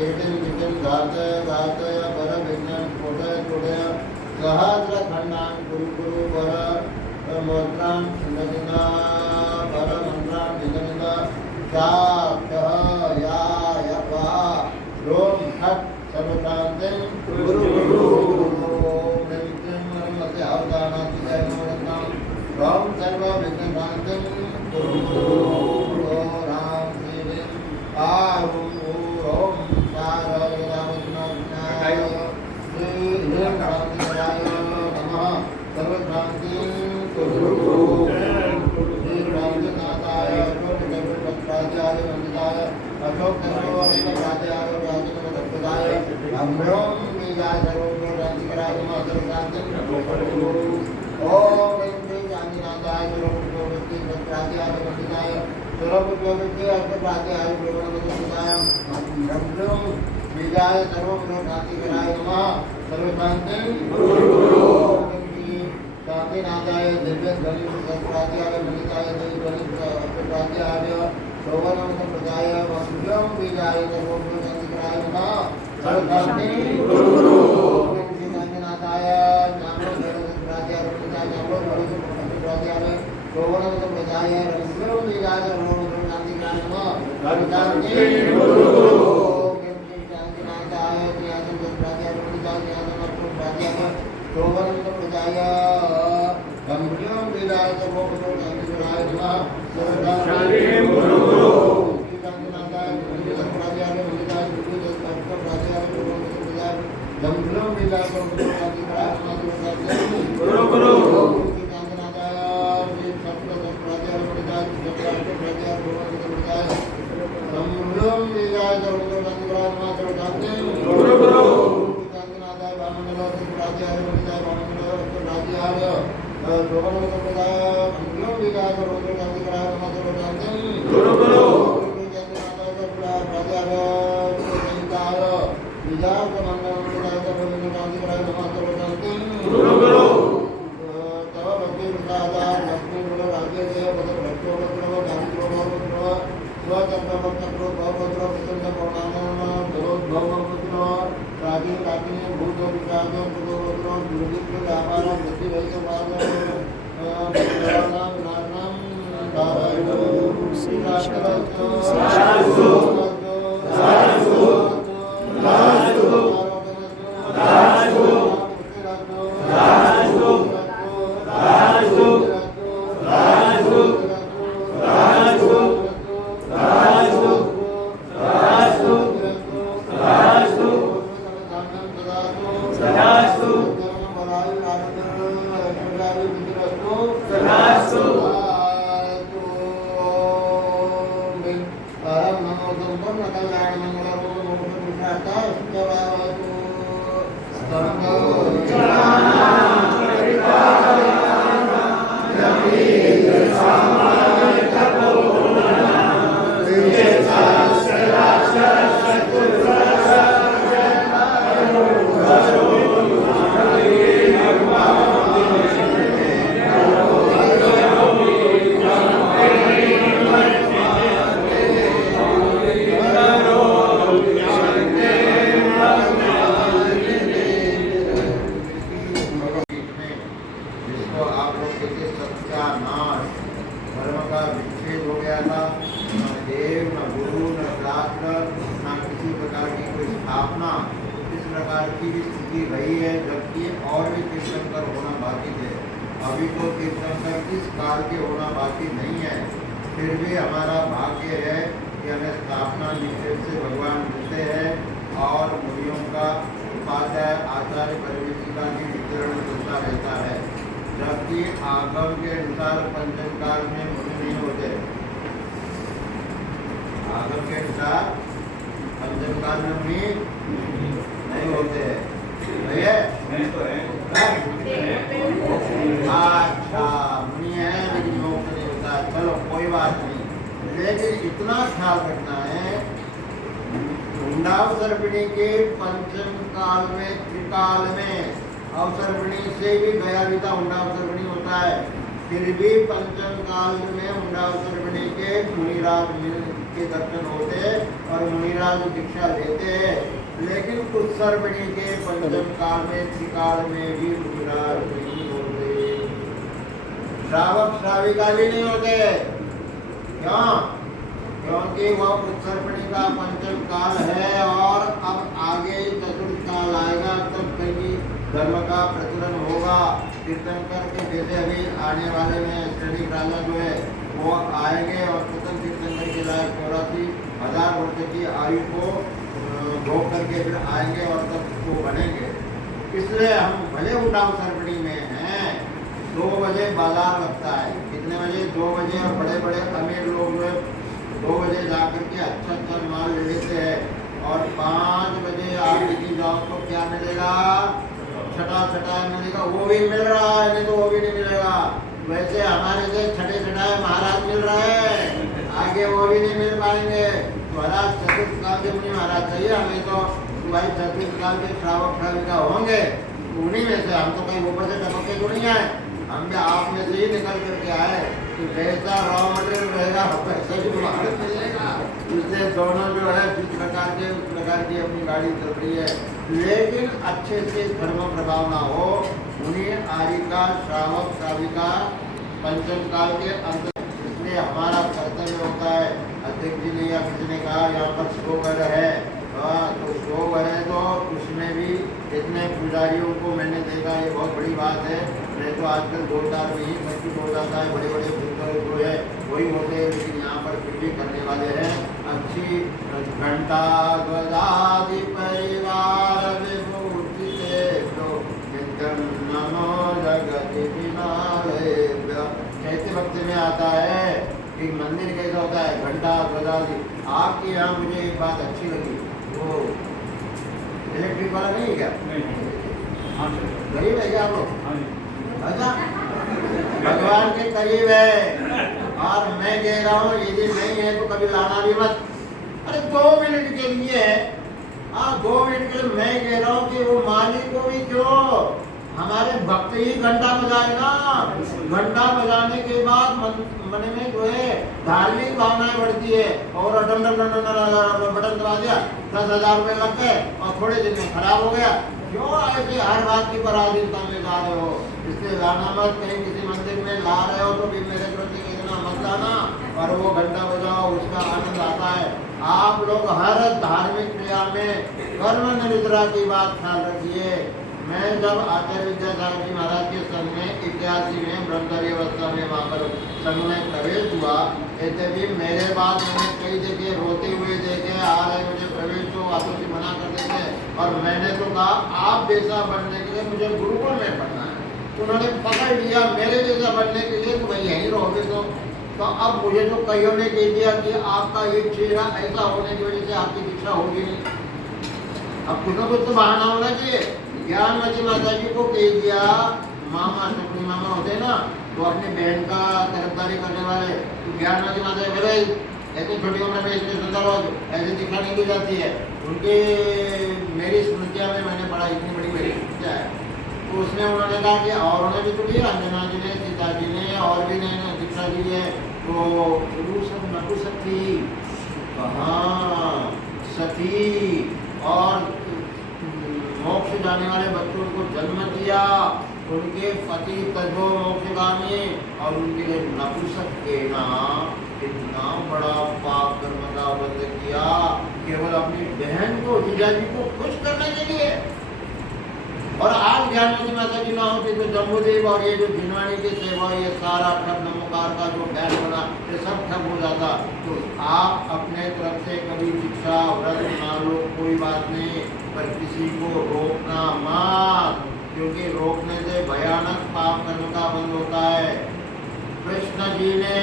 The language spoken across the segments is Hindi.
केटिं नितिं घातय घातय वर विघ्नं स्फोटय स्फोटय सहस्रखण्डान् कुरु कुरु वर मोत्रां निगनिगा वर मन्त्रां निगनिगा या यवा रोम हट सर्वशान्तिं कुरु कुरु ओम नित्यं नमस्ते आवदानाति जय नमोरत्नां राम सर्व विघ्नशान्तिं कुरु कुरु ओम राम श्री आरुं ओम सारयदावत्नाय श्री शान्तिराय नमः सर्वशान्तिं कुरु कुरु श्री रामनाथाय राजाय वंदिताय अशोक राजाय राजनवदाय अम्रों मीगाय सर्वों राजिकराय मातृकांतन ओम श्री गांधीनाथाय सर्वोपयोगी राजाय वंदिताय सर्वोपयोगी राजाय वंदिताय अम्रों मीगाय सर्वों राजिकराय नमः सर्वशांतिं शांतिनाथाय दिव्य गणेश राजाय वंदिताय राजाय शोभनं संप्रदाय वंद्यं विजाय सर्वोपयोगिकाय नमः सर्वशान्तिं कुरु कुरु श्री गांधीनाथाय ज्ञानो राजाय वंदिताय ज्ञानो राजाय शोभनं संप्रदाय वंद्यं विजाय सर्वोपयोगिकाय नमः सर्वशान्तिं कुरु कुरु श्री गांधीनाथाय ज्ञानो राजाय वंदिताय ज्ञानो राजाय शोभनं संप्रदाय वंद्यं विजाय सर्वोपयोगिकाय नमः सर्वशान्तिं कुरु कुरु श्री गांधीनाथाय राजाय वंदिताय जंगलों में जाकर कुरु कुरु श्री गांधीनाथाय श्री सप्त राजाय वंदिताय जंगलों में जाकर कुरु कुरु श्री गांधीनाथाय वामनलोक राजाय वंदिताय वामनलोक राजाय शोभनं संप्रदाय जंगलों में जाकर कुरु कुरु श्री गांधीनाथाय राजाय वंदिताय विजय कमंडल कुरु कुरु तव भक्ति प्रसादाय लक्ष्मी गुरु राज्य से पद भक्तो भक्तो गांधी भक्तो स्वतंत्र भक्तो भक्तो प्रसन्न पौर्णाम भव भक्तो राजी राजी भूत विकास भूत भक्तो दुर्दिक व्यापार बुद्धि वैस पाद नाम नाम दारायण श्री शास्त्र साधु साधु साधु साधु अभी तो तीर्थंकर इस काल के होना बाकी नहीं है, फिर भी हमारा भाग्य है कि हमें स्थापना निश्चित से भगवान मिलते हैं और मुनियों का उपाध्याय आचार्य परिवेशिका की वितरण चलता रहता है, जबकि आगम के अनुसार पंचम काल में मुनि नहीं होते। आगम के अनुसार पंचम काल में मुनि नहीं होते हैं। अच्छा मुनि है लेकिन योग नहीं होता, चलो कोई बात नहीं, लेकिन इतना ख्याल रखना है हुंडावसर्पिणी के पंचम काल में त्रिकाल में अवसर्पिणी से भी गया बीता हुंडावसर्पिणी होता है, फिर भी पंचम काल में हुंडावसर्पिणी के मुनिराज के दर्शन होते और मुनिराज दीक्षा लेते। लेकिन उत्सर्पिणी के पंचम काल में त्रिकाल में भी मुनिराज नहीं होते, श्रावक श्राविका भी नहीं होते। क्यों? क्योंकि वह उत्सर्पिणी का पंचम काल है और अब आगे चतुर्थ काल आएगा, तब कहीं धर्म का प्रचलन होगा। तीर्थंकर के जैसे अभी आने वाले में श्रेणी राजा जो है वो आएंगे और प्रथम तीर्थंकर के लायक 84,000 वर्ष की आयु को भोग करके फिर आएंगे और तब वो बनेंगे। इसलिए हम भले उठाव सर्पणी में हैं, 2 बजे बाजार लगता है। कितने बजे? 2 बजे। और बड़े बड़े अमीर लोग जो है 2 बजे जाकर के अच्छा अच्छा माल ले लेते हैं और 5 बजे आप लेके जाओ तो क्या मिलेगा? छटा मिलेगा। वो भी मिल रहा है, नहीं तो वो भी नहीं मिलेगा। वैसे हमारे से छठे महाराज मिल रहे हैं, आगे वो भी नहीं मिल पाएंगे। महाराज चतुर्थ काल के मुनि महाराज चाहिए हमें तो भाई चतुर्थ काल के श्रावक श्राविका होंगे, उन्हीं में से। हम तो कहीं ऊपर से टपक के तो नहीं आए, हम भी आप में से ही निकल करके आए। तो जैसा रॉ मटेरियल रहेगा वैसा ही बाहर मिलेगा। इसलिए दोनों जो है जिस प्रकार के उस प्रकार की अपनी गाड़ी चल रही है, लेकिन अच्छे से धर्म प्रभाव ना हो। उन्हें आरिका श्रावक श्राविका पंचम काल के अंत, इसलिए हमारा कर्तव्य होता है। अध्यक्ष जी ने या किसी ने कहा यहाँ पर श्लोक है, तो श्लोक है तो उसमें भी इतने पुजारियों को मैंने देखा, ये बहुत बड़ी बात है। नहीं तो आजकल 2-4 में ही मस्जिद हो जाता है, बड़े बड़े बुजुर्ग जो है वही होते हैं, लेकिन यहाँ पर फिर भी करने वाले हैं। अच्छी घंटा ध्वजादि परिवार विभूति से तो नमो जगति विनालय। कहते वक्त में आता है कि मंदिर कैसा होता है, घंटा ध्वजादि। आपके यहाँ मुझे एक बात अच्छी लगी, वो इलेक्ट्रिक वाला नहीं है क्या? गरीब है क्या आप लोग? अच्छा, भगवान के करीब है। और मैं कह रहा हूँ यदि नहीं है तो कभी लाना भी मत। अरे 2 मिनट के लिए, 2 मिनट के लिए मैं कह रहा हूँ कि वो मालिक को भी क्यों, हमारे भक्त ही घंटा बजाए ना। घंटा बजाने के बाद मन में जो है धार्मिक भावनाएं बढ़ती है। और बटन दबा दिया, 10,000 रुपये लग गए और थोड़े दिन में खराब हो गया। क्यों ऐसे हर बात की पराधीनता में जा रहे हो? इसलिए लाना मत। कहीं किसी मंदिर में ला रहे हो तो भी मेरे तरफ से कहना मत लाना, और वो घंटा बजाओ, उसका आनंद आता है। आप लोग हर धार्मिक क्रिया में कर्म निद्रा की बात ख्याल रखिए। मैं जब आचार्य विद्यासागर जी महाराज के संग में 81 में ब्रह्मचारी अवस्था में वहाँ पर संग में प्रवेश हुआ, ऐसे भी मेरे बाद मैंने कई जगह रोते हुए देखे, आ रहे मुझे प्रवेश हो, आतों से मना कर देते। और मैंने तो कहा आप जैसा बनने के लिए मुझे गुरुकुल में पढ़ना है। उन्होंने पकड़ लिया, मेरे जैसा बनने के लिए तो भाई यहीं रहोगे। तो अब मुझे तो कईयों ने कह दिया कि आपका ये चेहरा ऐसा होने की वजह से आपकी दीक्षा होगी नहीं। अब कुछ ना कुछ तो बहाना होना चाहिए। ज्ञानमती माता जी को कह दिया, मामा टुकड़ी मामा होते हैं ना, तो अपनी बहन का तरफदारी करने वाले, तो ज्ञानमती माता जी बोले ऐसे छोटी उम्र में इसलिए सुंदर हो, ऐसे दीक्षा नहीं दी जाती है। उनके मेरी स्मृतियाँ में मैंने पढ़ा, इतनी बड़ी मेरी स्मृतियाँ है। तो उसमें उन्होंने कहा कि और ने भी तो लिया, अंजना जी ने, सीता जी ने, और भी ने दीक्षा दी है। तो गुरु सब नपुंसक थी, हाँ सती, और मोक्ष जाने वाले बच्चों को जन्म दिया, उनके पति तजो मोक्षगामी, और उनके लिए नपुंसक कहना इतना बड़ा पाप कर्म का बंद किया, केवल अपनी बहन को, जीजा जी को खुश करने के लिए। और आज ज्ञानमती माता जी ना होती तो जम्बूदेव और ये जो जिनवाणी की सेवा, ये सारा ठग नमोकार का जो बैल बना, ये सब ठग हो जाता। तो आप अपने तरफ से कभी दीक्षा व्रत ना लो, कोई बात नहीं, पर किसी को रोकना मत, क्योंकि रोकने से भयानक पाप कर्म का बंद होता है। कृष्ण जी ने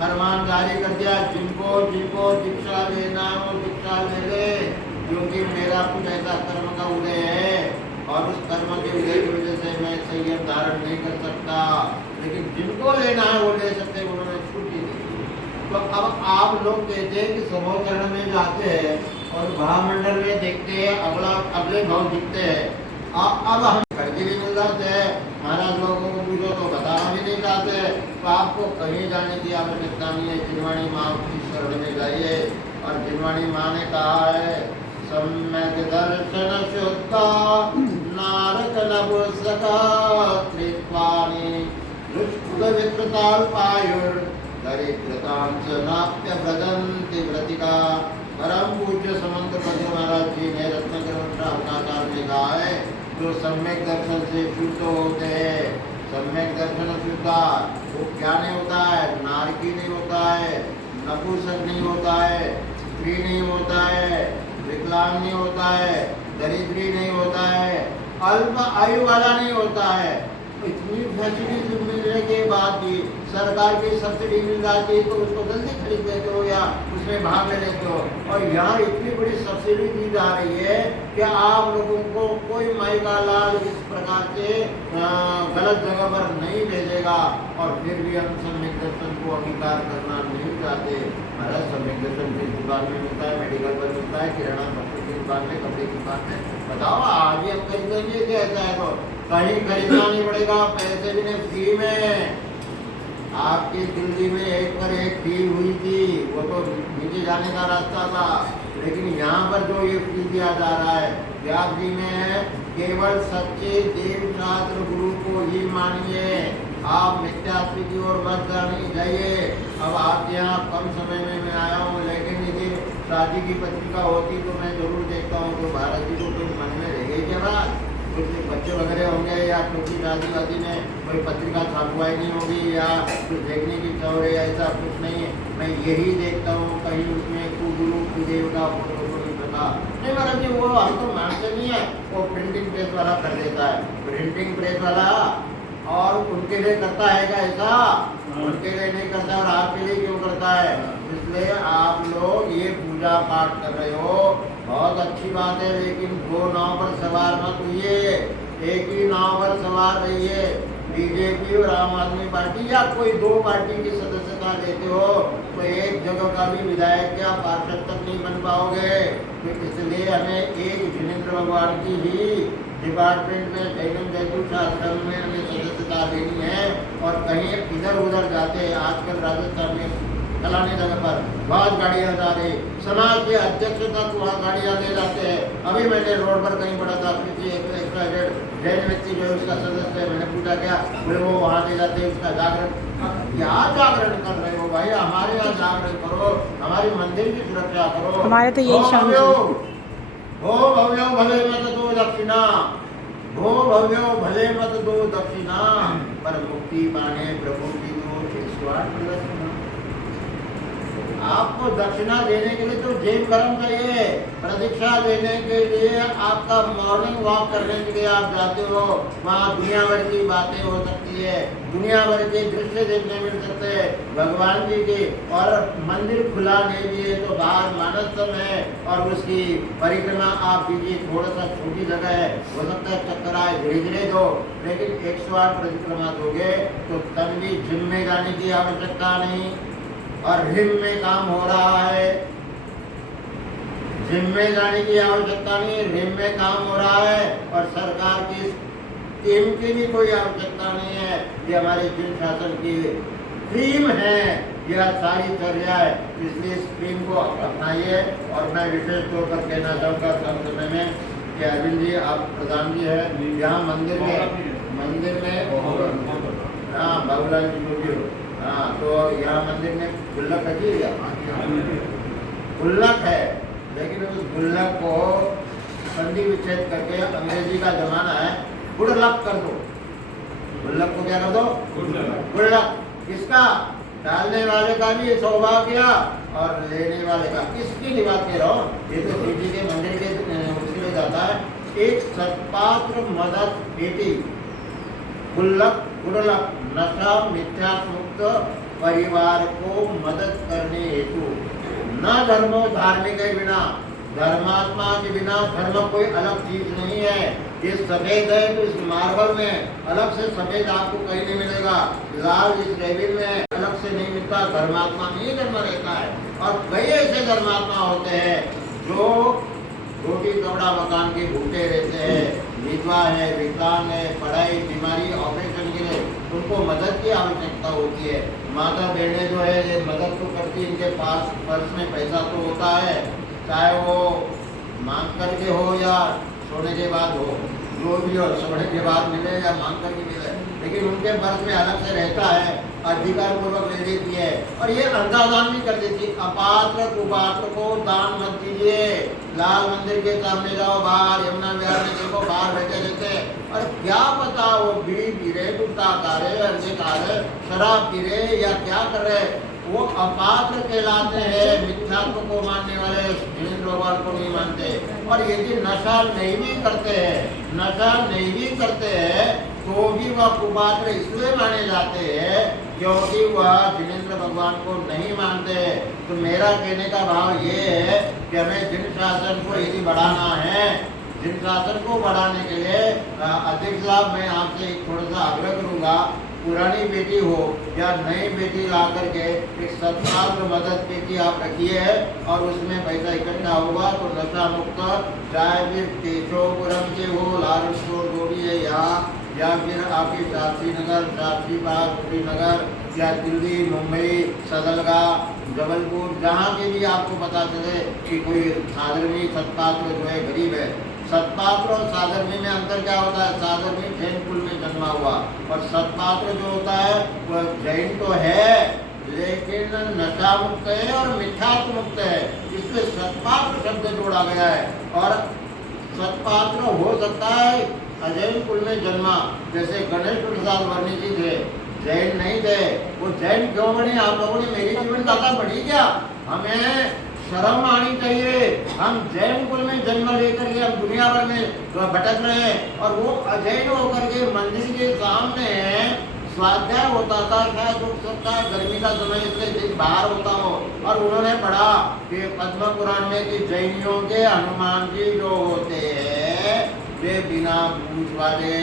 फरमान जारी कर दिया, जिनको जिनको दीक्षा लेना है वो दीक्षा ले ले, क्योंकि मेरा कुछ ऐसा कर्म का उदय है और उस कर्म के उदय की वजह से मैं संयम धारण नहीं कर सकता। लेकिन जिनको लेना है वो ले सकते, उन्होंने छुट्टी दी। तो अब आप लोग कहते हैं कि समोचरण में जाते हैं और भावमंडल में देखते हैं, अगले भाव दिखते हैं। अब हम करके भी मिल जाते हैं, महाराज लोगों को पूछो तो बताना भी नहीं चाहते। तो आपको कहीं जाने की आवश्यकता नहीं है, जिनवाणी माँ की शरण में जाइए। चाहिए। और जिनवाणी माँ ने कहा है सम्यक दर्शन शुद्धा नारक नपुंसका कृत्वानि दुष्कृत विकृताल्पायुर दरिद्रतांच नाप्य भजन्ति व्रतिका। परम पूज्य समंतपति महाराज जी ने रत्नकर शासनाचार्य ने कहा है जो सम्यक दर्शन से शुद्ध होते हैं। सम्यक दर्शन शुद्धा वो क्या नहीं होता है, नारकी नहीं होता है, नपुंसक नहीं होता है, स्त्री नहीं होता है, विकलांग नहीं होता है, दरिद्री नहीं होता है, अल्प आयु वाला नहीं होता है। इतनी फैसिलिटी मिलने के बाद भी सरकार की सब्सिडी मिल जाती है तो उसको जल्दी खरीद लेते हो या उसमें भाग ले लेते हो। और यहाँ इतनी बड़ी सब्सिडी दी जा रही है कि आप लोगों को कोई माई का लाल इस प्रकार से गलत जगह पर नहीं भेजेगा। और फिर भी हम सम्यक दर्शन को अंगीकार करना नहीं चाहते। हमारा सम्यक दर्शन की दुकान में मिलता है, मेडिकल पर मिलता है, किराना पत्रों की दुकान में, कपड़े की दुकान में। बताओ आज ही हम खरीदेंगे क्या? ऐसा है तो कहीं खरीदना नहीं पड़ेगा, पैसे भी नहीं, फ्री में। आपकी दिल्ली में एक पर एक डील हुई थी, वो तो नीचे जाने का रास्ता था, लेकिन यहाँ पर जो ये फ्री दिया जा रहा है क्या फ्री में है? केवल सच्चे देव शास्त्र गुरु को ही मानिए, आप मिथ्यात्व की ओर मत जाइए। अब आपके यहाँ कम समय में मैं आया हूँ, लेकिन यदि शादी की पत्रिका होती तो मैं जरूर देखता हूँ तो भारत जी को कोई मन में रह गई क्या बात? कुछ बच्चे वगैरह होंगे या छोटी शादी वादी में कोई पत्रिका छपवाई नहीं होगी या कुछ देखने की इच्छा हो रही है, ऐसा कुछ नहीं है। मैं यही देखता हूँ कहीं उसमें कुगुरु कुदेव का फोटो नहीं पता नहीं। महाराज जी वो हम तो मानते नहीं है, वो प्रिंटिंग प्रेस वाला कर देता है, प्रिंटिंग प्रेस वाला। और उनके लिए करता है क्या ऐसा? उनके लिए नहीं करता और आपके लिए क्यों करता है? इसलिए आप लोग ये पूजा पाठ कर रहे हो, बहुत अच्छी बात है, लेकिन दो नाव पर सवार मत होइए, एक ही नाव पर सवार रहिए। बीजेपी और आम आदमी पार्टी या कोई दो पार्टी की सदस्यता लेते हो तो एक जगह का भी विधायक या पार्षद तक नहीं बन पाओगे। तो इसलिए हमें एक जिनेंद्र भगवान की ही डिपार्टमेंट में जैन जैतून आश्रम में हमें सदस्यता लेनी है। और कहीं इधर उधर जाते, आजकल राजस्थान में फलाने जगह पर बहुत गाड़ियाँ जा रही, समाज के अध्यक्ष तक वहाँ गाड़ियाँ ले जाते हैं। अभी मैंने रोड पर कहीं पढ़ा था, किसी एक जैन व्यक्ति जो है उसका सदस्य है, मैंने पूछा क्या, बोले वो वहाँ ले जाते हैं उसका जागरण। क्या जागरण कर रहे हो भाई? हमारे यहाँ जागरण करो, हमारी मंदिर की सुरक्षा करो। हमारे तो यही शान है। हो भव्यो भले मत दो दक्षिणा, हो भव्यो भले मत दो दक्षिणा, पर मुक्ति पाने प्रभु की दो स्वार्थ प्रदर्शना। आपको दक्षिणा देने के लिए तो जेब गरम चाहिए, प्रतीक्षा देने के लिए आपका मॉर्निंग वॉक करने के लिए आप जाते हो, वहाँ दुनिया भर की बातें हो सकती है, दुनिया भर के दृश्य देखने मिल सकते हैं भगवान जी के। और मंदिर खुला नहीं भी है तो बाहर मानसम है और उसकी परिक्रमा आप कीजिए, थोड़ा सा छोटी जगह है, हो सकता है चक्कर आए, धीरे धीरे दो, लेकिन 108 परिक्रमा दोगे तो तब भी जिम में जाने की आवश्यकता नहीं। और रिम में काम हो रहा है, जिम में जाने की आवश्यकता नहीं, रिम में काम हो रहा है। और सरकार की स्कीम की भी कोई आवश्यकता नहीं है, ये हमारे जिन शासन की स्कीम है, यह सारी चर्या है। इसलिए स्कीम को अपनाइए। और मैं विशेष तौर पर कहना चाहूँगा कम समय में कि अरविंद जी आप प्रधान जी है यहाँ मंदिर में हाँ बाबूलाल जी को भी हाँ, तो यहाँ मंदिर में गुल्लक रखी है, गुल्लक है, लेकिन उस गुल्लक को संधि विच्छेद करके, अंग्रेजी का जमाना है, गुड़लक कर दो। गुल्लक को क्या कर दो? गुल्लक। किसका? डालने वाले का भी सौभाग्य और लेने वाले का। किसकी की बात कह रहा हूँ? ये तो शिव जी के मंदिर के उसके लिए जाता है। एक सत्पात्र मदद बेटी, गुल्लक गुड़लक, नशा मिथ्या मुक्त परिवार को मदद करने हेतु, न धर्मो धार्मिक के बिना, धर्मात्मा के बिना धर्म कोई अलग चीज नहीं है। ये सफेद है तो इस मार्बल में अलग से सफेद आपको कहीं नहीं मिलेगा, लाल इस रेबिन में अलग से नहीं मिलता। धर्मात्मा में ही धर्म रहता है। और कई ऐसे धर्मात्मा होते हैं जो रोटी कपड़ा मकान के भूखे रहते हैं, विधवा है, विकलांग है, पढ़ाई, बीमारी, ऑपरेशन के लिए उनको मदद की आवश्यकता होती है। माता बहनें जो है ये मदद तो करती, इनके पास पर्स में पैसा तो होता है, चाहे वो मांग करके हो या सोने के बाद हो, जो भी हो, सोने के बाद मिले या मांग करके मिले, लेकिन उनके पर्स में अलग से रहता है, अधिकार पूर्वक ले लेती है। और ये अंधादान भी कर देती। अपात्र कुपात्र को दान मत दीजिए। लाल मंदिर के सामने जाओ, बाहर यमुना विहार में देखो, बाहर बैठे रहते, और क्या पता वो बीड़ी पी रहे, गुटखा खा रहे, अंडे खा रहे, शराब पी रहे या क्या कर रहे, वो अपात्र कहलाते हैं। मिथ्यात्व को मानने वाले जिन लोगों को नहीं मानते। और यदि नशा नहीं भी करते हैं, नशा नहीं भी करते हैं, तो भी वह कुपात्र इसलिए माने जाते हैं क्योंकि वह जिनेंद्र भगवान को नहीं मानते। तो मेरा कहने का भाव ये है कि हमें जिन शासन को यदि बढ़ाना है, जिन शासन को बढ़ाने के लिए अध्यक्ष साहब मैं आपसे थोड़ा सा आग्रह करूँगा, पुरानी बेटी हो या नई बेटी ला करके एक सत्पात्र मदद पेटी आप रखिए और उसमें पैसा इकट्ठा होगा तो नशा मुक्त, चाहे फिर केशवपुरम के हो, लालपुर गोड़ी है यहाँ, या फिर आपके शास्त्री नगर, शास्त्री बाग, नगर या दिल्ली, मुंबई, सदलगा, जबलपुर, जहाँ के भी आपको पता चले कि कोई साधर्मी सत्पात्र जो है गरीब है। सत्पात्र और साधर्मी में अंतर क्या होता है? साधर्मी जैन कुल में जन्मा हुआ और सत्पात्र जो होता है वह जैन तो है लेकिन नशा मुक्त है और मिथ्यात्व मुक्त है, इसलिए सत्पात्र शब्द जोड़ा गया है। और सत्पात्र हो सकता है अजैन कुल में जन्मा, जैसे गणेश प्रसाद वर्णी जी थे, जैन नहीं थे। वो जैन क्यों बने? आप लोगों ने मेरी जीवन गाथा पढ़ी क्या? हमें शर्म आनी चाहिए। हम जैन कुल में जन्म लेकर के हम दुनिया भर में भटक रहे हैं और वो अजैन होकर के मंदिर के सामने स्वाध्याय होता था, शायद हो सकता है गर्मी का समय इसलिए दिन बाहर होता हो, और उन्होंने पढ़ा कि पद्म पुराण में कि जैनियों के हनुमान जी जो होते हैं वे बिना पूंछ वाले,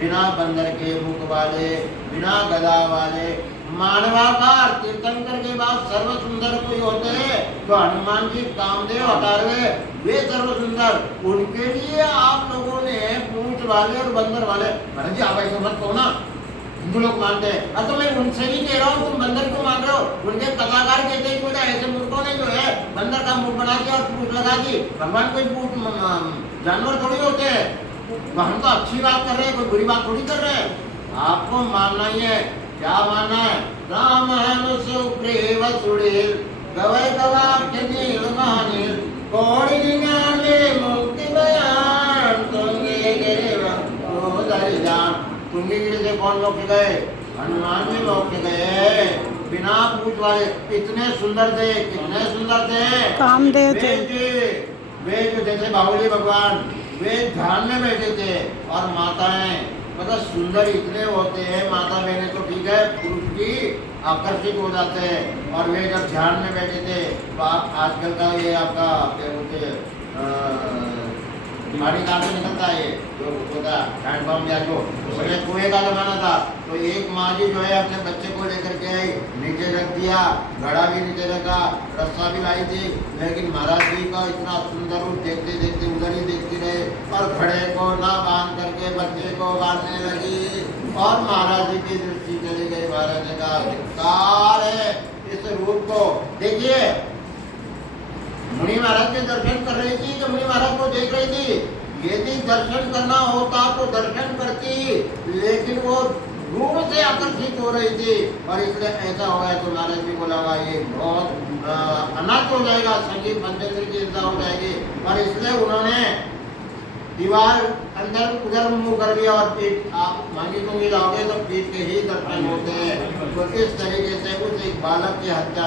बिना बंदर के मुख वाले, बिना गदा वाले, मानवाकार तीर्थंकर के बाद सर्व सुंदर कोई होते हैं तो हनुमान जी, कामदेव, अटारवे, वे सर्व सुंदर। उनके लिए आप लोगों ने पूंछ वाले और बंदर वाले, महाराज जी आप ऐसे मत कहो ना, हिंदू लोग मानते हैं। तो मैं उनसे ही कह रहा हूँ, तुम बंदर क्यों मान रहे हो? उनके कथाकार कहते हैं कि ऐसे मूर्खों ने जो है बंदर का मुंह बना दिया और पूंछ लगा दी। भगवान कोई पूंछ जानवर थोड़ी होते हैं, तो हम तो अच्छी बात कर रहे हैं, कोई बुरी बात थोड़ी कर रहे हैं। आपको मानना ही है। क्या मानना है? राम है सुग्रीव सुड़ील गवै गवाक्ष नील महानील कौड़ी निन्यानवे मुक्ति बयान तुंगे गिरिव उधर जान। तुंगी गिरी से कौन मोक्ष गए? हनुमान जी मोक्ष गए बिना पूछ वाले। इतने सुंदर थे, कितने सुंदर थे, कामदेव थे वे जो जैसे बाहुली भगवान, वे ध्यान में बैठे थे। और माताएं मतलब सुंदर इतने होते हैं, माता बहने तो ठीक है, पुरुष भी आकर्षित हो जाते हैं। और वे जब ध्यान में बैठे थे तो आप आजकल का ये आपका क्या बोलते पानी कहाँ से निकलता है, जो होता है हैंडपम्प या जो पहले कुएं का जमाना था, तो एक माँ जी जो है अपने बच्चे को लेकर के आई, नीचे रख दिया, घड़ा भी नीचे रखा, रस्सा भी लाई थी, लेकिन महाराज जी का इतना सुंदर रूप देखते देखते उधर ही देखती रहे और घड़े को ना बांध करके बच्चे को बांधने लगी और महाराज जी की दृष्टि चली गई। महाराज जी का धिक्कार है इस रूप को। देखिए मुनि महाराज के दर्शन कर रही थी कि मुनि महाराज को देख रही थी? यदि दर्शन करना होता तो दर्शन करती, लेकिन वो रूप से आकर्षित हो रही थी और इसलिए ऐसा हो गया। तो महाराज जी को लगा ये बहुत अनर्थ हो जाएगा, संगीत पंचेंद्र की हिंसा हो जाएगी, और इसलिए उन्होंने दीवार अंदर उधर मुंह कर दिया और पीठ आप मांगी दूंगी जाओगे तो पीठ के ही दर्शन होते हैं। तो इस तरीके से उस एक बालक की हत्या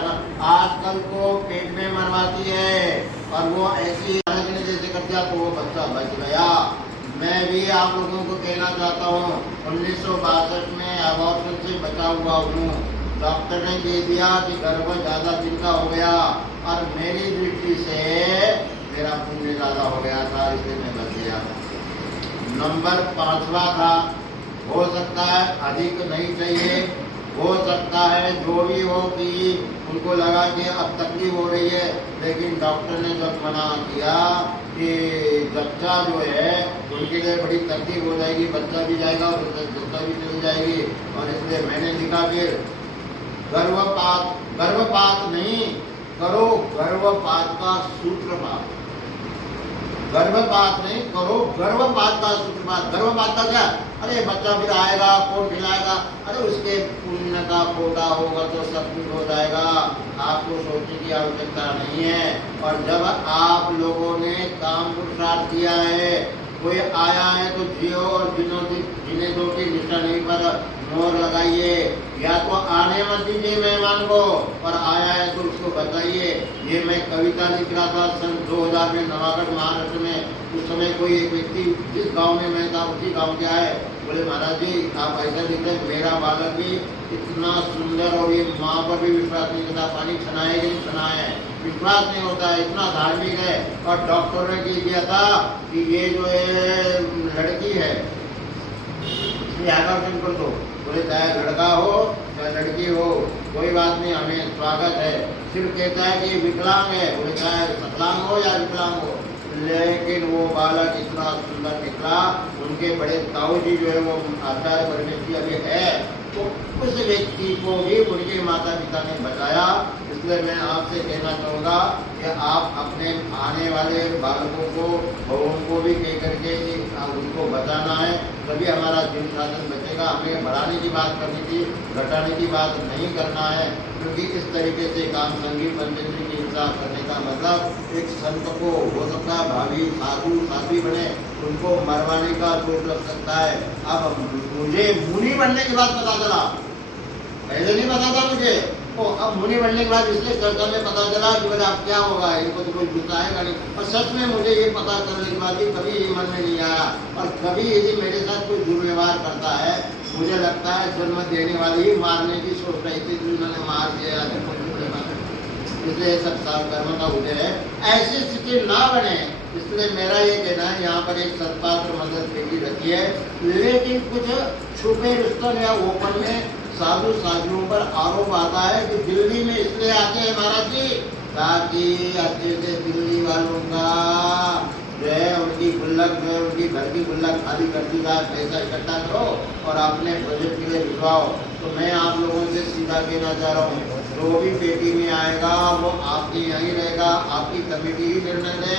आजकल को पेट में मरवाती है और वो ऐसी जैसे कर दिया तो वो बच्चा बच गया। मैं भी आप लोगों को कहना चाहता हूँ 1962 में अबॉर्शन से बचा हुआ हूँ। डॉक्टर ने कह दिया कि गर्भ ज़्यादा दिन का हो गया और मेरी दृष्टि से मेरा पुण्य ज़्यादा हो गया था, इसलिए मैं बच गया। नंबर 5वां था, हो सकता है अधिक नहीं चाहिए, हो सकता है जो भी हो कि उनको लगा कि अब तकलीफ हो रही है, लेकिन डॉक्टर ने जब मना किया कि बच्चा जो है उनके लिए बड़ी तकलीफ हो जाएगी, बच्चा भी जाएगा और बच्चा भी चली जाएगी, और इसलिए मैंने लिखा फिर गर्भपात नहीं करो, गर्भपात का सूत्रपात। गर्भपात नहीं करो, गर्भपात का सूत्रपात। गर्भपात का क्या? अरे बच्चा फिर आएगा, कौन खिलाएगा? अरे उसके पुण्य का कोटा होगा तो सब कुछ हो जाएगा, आपको सोचने की आवश्यकता नहीं है। और जब आप लोगों ने काम पुरुषार्थ किया है, कोई आया है तो जियो, और जिन्हें दो की निशानी पर मोहर लगाइए, या तो आने मत दीजिए मेहमान को, और आया है तो उसको बताइए। ये मैं कविता लिख रहा था सन 2000 में नवागढ़ महाराष्ट्र में। उस समय कोई एक व्यक्ति जिस गांव में मैं था उसी गांव के आए, बोले महाराज जी आप ऐसा लिख रहे, मेरा बालक भी इतना सुंदर, और ये माँ पर भी विश्वास नहीं करता, पानी छनाए कि नहीं छनाए, विश्वास नहीं होता है, इतना धार्मिक है। और डॉक्टर ने कह दिया था कि ये जो है लड़की है, इसलिए आकर्षण कर दो। बोले चाहे लड़का हो चाहे लड़की हो कोई बात नहीं, हमें स्वागत है। सिर्फ कहता है कि विकलांग है, बोले चाहे सकलांग हो या विकलांग हो, लेकिन वो बालक इतना सुंदर निकला। उनके बड़े ताऊ जी जो है वो आचार्य परमेश्वरी अभी है, तो उस व्यक्ति को भी उनके माता पिता ने बचाया। इसलिए मैं आपसे कहना चाहूँगा कि आप अपने आने वाले बालकों को, बहुओं को भी कह करके उनको बचाना है, तभी हमारा जीवन साधन बचेगा। हमें बढ़ाने की बात करनी थी, घटाने की बात नहीं करना है, क्योंकि इस तरीके से काम संगीत पंचेंद्री की हिंसा करने का मतलब एक संत को हो सकता है भाभी साधु बने, उनको मरवाने का दोष लग सकता है। अब मुझे मुनि बनने के बाद पता चला, पहले नहीं पता था मुझे, तो अब मुनि बनने के बाद इसलिए चर्चा में पता चला कि बोले अब क्या होगा, इनको तो कोई गुस्साएगा नहीं। और सच में मुझे ये पता चलने के बाद भी कभी ये मन में नहीं आया। और कभी यदि मेरे साथ कोई दुर्व्यवहार करता है, मुझे लगता है जन्म देने वाली ही मारने की सोच रही थी, उन्होंने मार दिया, इसलिए सब कर्म का उदय है। ऐसी स्थिति ना बने, इसलिए मेरा ये कहना है, यहाँ पर एक सत्पात्र मदद पेटी रखी है, लेकिन कुछ छुपे रिश्तों या ओपन में साधु साधुओं पर आरोप आता है कि दिल्ली में इसलिए आते हैं महाराज जी ताकि अच्छे से दिल्ली वालों का जो है उनकी गुल्लक जो है उनकी घर की गुल्लक खाली करती जाए, पैसा इकट्ठा करो और अपने प्रोजेक्ट के लिए भिजवाओ। तो मैं आप लोगों से सीधा कहना चाह रहा हूँ, जो भी पेटी में आएगा वो आपके यहीं रहेगा, आपकी कमेटी ही निर्णय ले,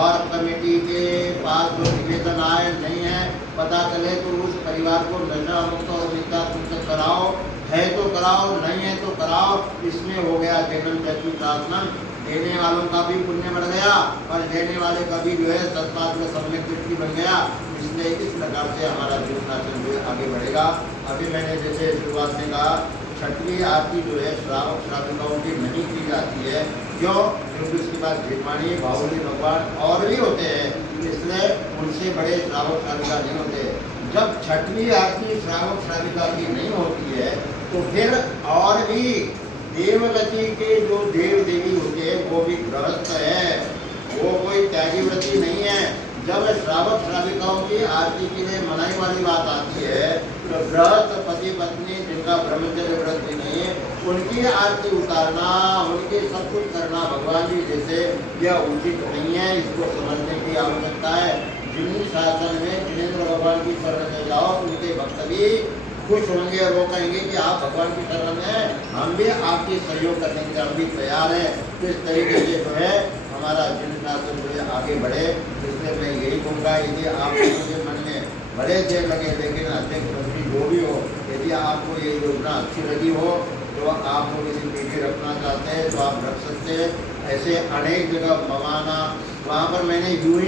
और कमेटी के पास जो निवेदन आए नहीं है, पता चले तो उस परिवार को नशा मुक्त और निष्ठा मुक्त कराओ, है तो कराओ, नहीं है तो कराओ। इसमें हो गया जन्म जन्म शासन, देने वालों का भी पुण्य बढ़ गया और देने वाले का भी जो है सत्पात्र सम्यक दृष्टि बन गया। इसलिए इस प्रकार से हमारा जीवन शासन जो है आगे बढ़ेगा। अभी मैंने जैसे शुरुआत में कहा, छठवीं आरती जो है श्रावक श्राविकाओं की नहीं की जाती है। क्यों? क्योंकि उसके बाद झिटमाणी बाहुली भगवान और भी होते हैं, इसलिए उनसे बड़े श्रावक श्राविका नहीं होते। जब छठवीं आरती श्रावक श्राविका की नहीं होती है तो फिर और भी देवगति के जो देव देवी होते हैं वो भी गृहस्थ है, वो कोई त्यागी व्रती नहीं है। जब श्रावक श्राविकाओं की आरती के लिए मनाई वाली बात आती है तो गृहस्थ पति पत्नी जिनका ब्रह्मचर्य व्रत नहीं है उनकी आरती उतारना, उनके सब कुछ करना भगवान जी जैसे यह उचित नहीं है। इसको समझने की आवश्यकता है। जिन शासन में जिनेन्द्र भगवान की शरण में जाओ, उनके भक्त भी खुश होंगे और वो कहेंगे कि आप भगवान की शरण में, हम भी आपके सहयोग करने के लिए हम भी तैयार हैं। तो इस तरीके से जो है हमारा जिन शासन जो है आगे बढ़े। इसलिए मैं यही कहूँगा, यदि आप लोगों के मन में भले देर लगे, लेकिन अध्यक्ष मंत्री जो भी हो, यदि आपको ये योजना अच्छी लगी हो तो आप लोग इसी पेटी रखना चाहते हैं तो आप रख सकते हैं। ऐसे अनेक जगह मवाना, वहाँ पर मैंने यूं ही